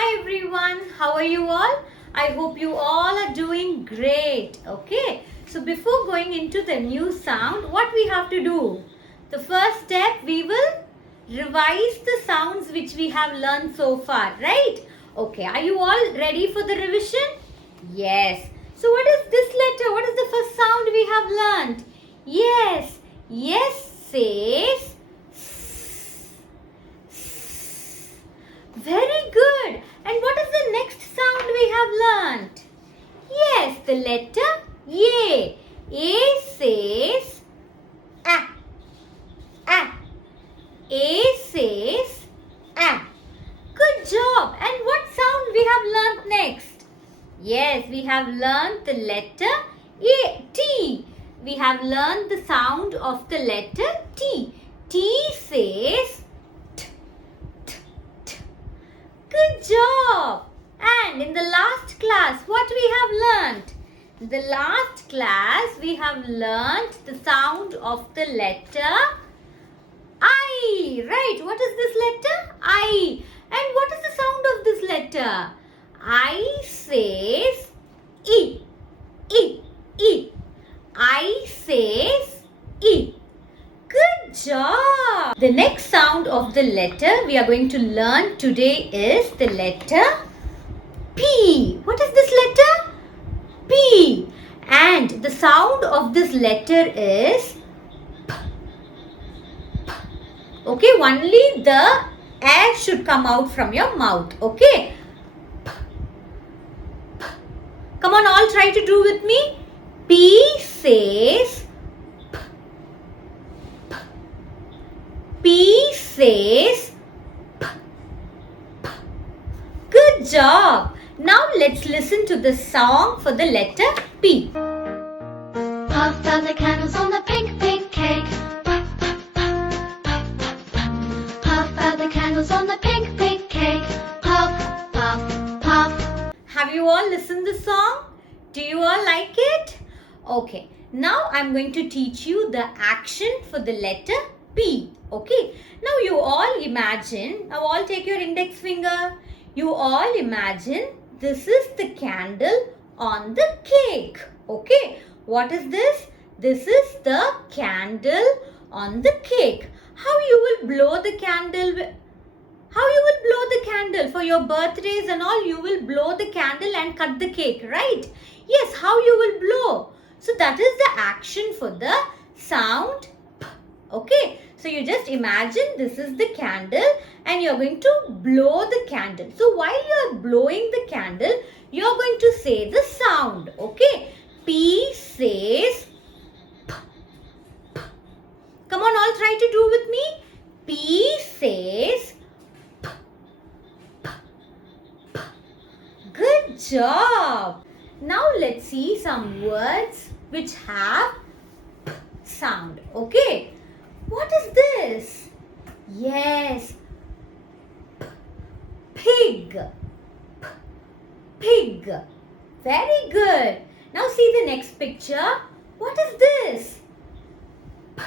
Hi everyone, how are you all? I hope you all are doing great. Okay, so before going into the new sound, what we have to do? The first step, we will revise the sounds which we have learned so far, right? Okay, are you all ready for the revision? Yes. So what is this letter? What is the first sound we have learned? Yes. Yes says very good. And what is the next sound we have learnt? Yes, the letter A. A says A. A. A says A. Good job. And what sound we have learnt next? Yes, we have learnt the letter A. T. We have learnt the sound of the letter T. T says good job. And in the last class, what we have learnt? In the last class, we have learnt the sound of the letter I. Right. What is this letter? I. And what is the sound of this letter? I says E. E. E. I says E. Good job! The next sound of the letter we are going to learn today is the letter P. What is this letter? P. And the sound of this letter is P. P. Okay, only the air should come out from your mouth. Okay? P. P. Come on, all try to do with me. P says P says P. P. Good job. Now let's listen to the song for the letter P. Puff out the candles on the pink, pink cake. Puff, puff, puff, puff, puff, puff. Puff out the candles on the pink, pink cake. Puff, puff, puff. Have you all listened the song? Do you all like it? Okay. Now I'm going to teach you the action for the letter P. Okay. Now you all imagine, now all take your index finger. You all imagine this is the candle on the cake. Okay. What is this? This is the candle on the cake. How you will blow the candle? How you will blow the candle? For your birthdays and all, you will blow the candle and cut the cake, right? Yes, how you will blow? So that is the action for the sound P. Okay. So you just imagine this is the candle and you are going to blow the candle. So while you are blowing the candle, you are going to say the sound. Okay. P says P. P. Come on, all try to do with me. P says P. P. P. Good job. Now let's see some words which have P sound. Okay. What is this? Yes. P. Pig. P. Pig. Very good. Now see the next picture. What is this? P.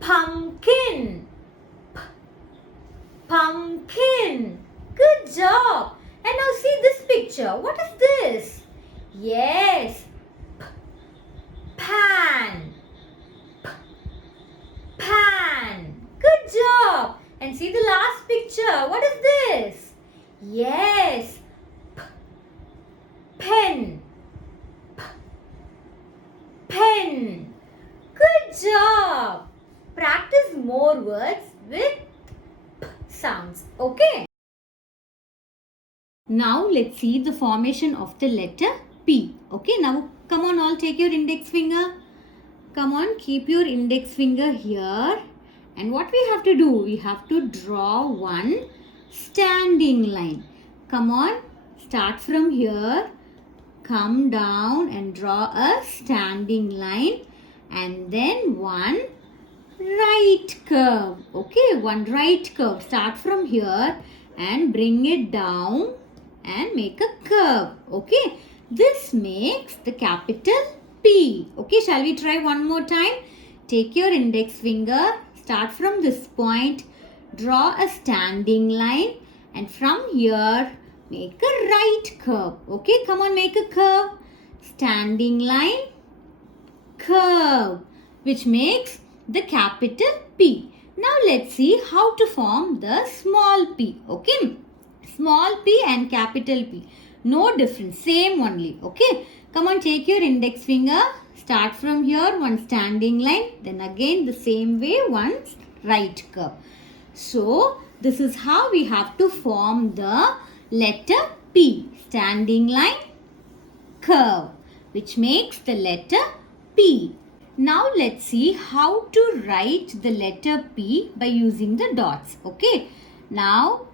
Pumpkin. P. Pumpkin. Good job. And now see this picture. What is this? Yes. P. Pan. P. Pan. Good job. And see the last picture. What is this? Yes. P. Pen. P. Pen. Good job. Practice more words with P sounds. Okay. Now let's see the formation of the letter P. Okay. Now come on, all take your index finger. Come on, keep your index finger here. And what we have to do? We have to draw one standing line. Come on, start from here. Come down and draw a standing line. And then one right curve. Okay, one right curve. Start from here and bring it down and make a curve. Okay, this makes the capital P. Okay, shall we try one more time? Take your index finger, start from this point, draw a standing line And from here, make a right curve. Okay, come on, make a curve. Standing line, curve, which makes the capital P. Now let's see how to form the small p. Okay, small p and capital P. No difference, same only. Okay, come on, take your index finger. Start from here, one standing line. Then again the same way, one right curve. So, this is how we have to form the letter P. Standing line, curve, which makes the letter P. Now let's see how to write the letter P by using the dots. Okay. Now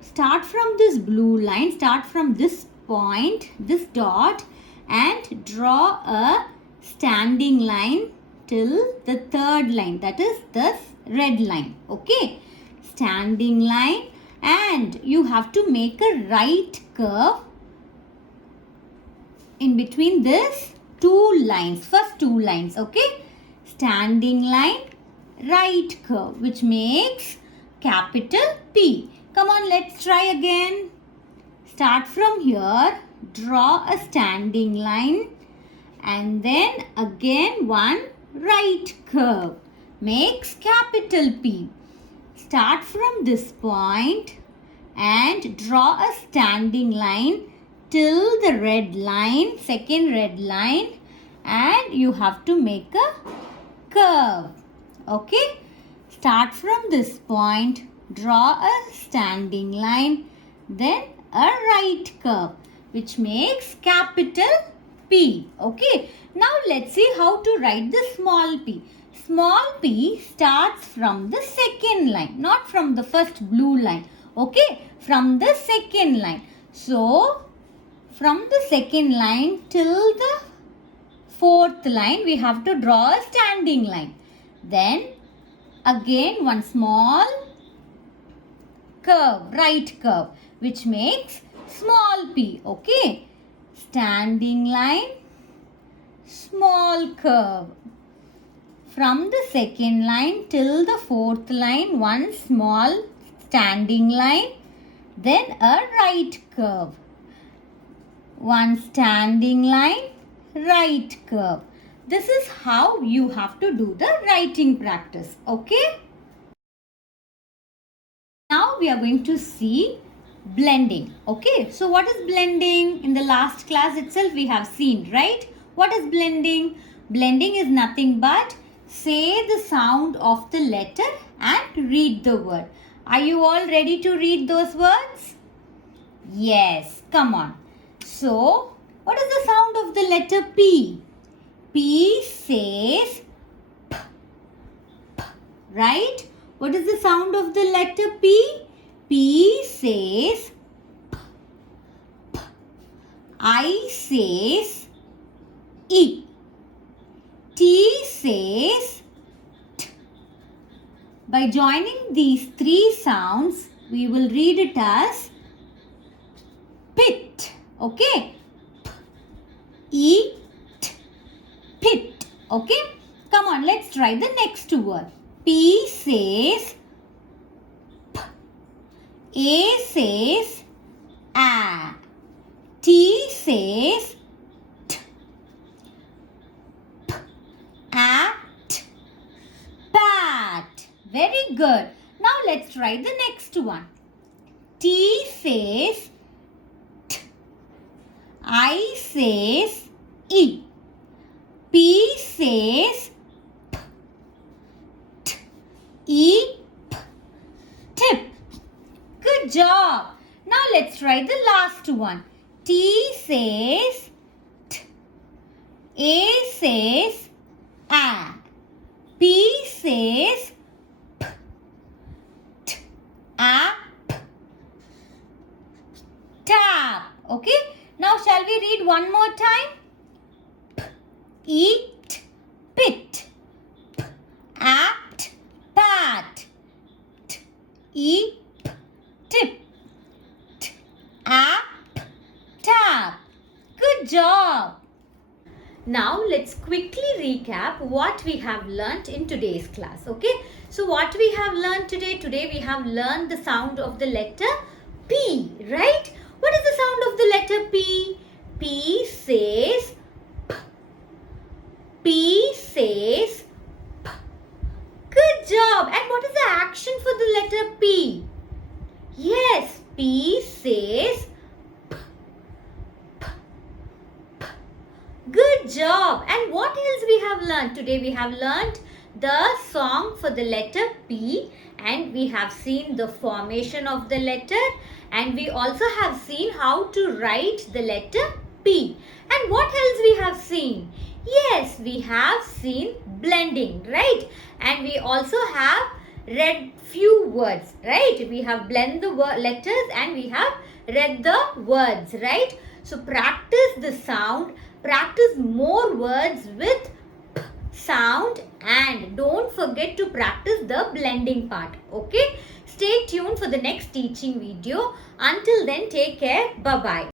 start from this blue line, start from this point, this dot, and draw a standing line till the third line, that is this red line. Okay. Standing line, and you have to make a right curve in between this two lines, first two lines. Okay, standing line, right curve, which makes capital P. Come on, let's try again. Start from here, draw a standing line, and then again one right curve, makes capital P. Start from this point and draw a standing line till the red line, second red line, and you have to make a curve. Okay, start from this point, draw a standing line, then a right curve, which makes capital P. Okay, now let's see how to write the small p. Small p starts from the second line, not from the first blue line. Okay, from the second line. So, from the second line till the fourth line, we have to draw a standing line. Then, again one small curve, right curve, which makes small p. Okay, standing line, small curve. From the second line till the fourth line, one small standing line, then a right curve. One standing line, right curve. This is how you have to do the writing practice. Okay? Now we are going to see blending. Okay? So what is blending? In the last class itself we have seen, right? What is blending? Blending is nothing but say the sound of the letter and read the word. Are you all ready to read those words? Yes, come on. So, what is the sound of the letter P? P says P, P, right? What is the sound of the letter P? P says P, P. I says E. T says T. By joining these three sounds, we will read it as pit. Okay? P, E, T, pit. Okay? Come on, let's try the next word. P says P. A says A. T says T. P, at, pat. Very good. Now let's try the next one. T says T. I says E. P says P. T. E. P. Tip. Good job. Now let's try the last one. T says T. A says A. P says P. T. A. P. Tap. Okay. Now shall we read one more time? P. Eat. Pit. P. At. Pat. T. Eat. Tip. T. App. Tap. Good job. Now let's quickly recap what we have learnt in today's class. Okay. So what we have learned today? Today we have learned the sound of the letter P, right? What is the sound of the letter P? P says P. P says P. Good job. And what is the action for the letter P? Yes, P says P. P. P. Good job. And what else we have learned? Today we have learned the song for the letter P, and we have seen the formation of the letter, and we also have seen how to write the letter P. And what else we have seen? Yes, we have seen blending, right? And we also have read few words, right? We have blend the letters and we have read the words, right? So practice the sound, practice more words with P sound, and don't forget to practice the blending part, okay? Stay tuned for the next teaching video. Until then, take care. Bye-bye.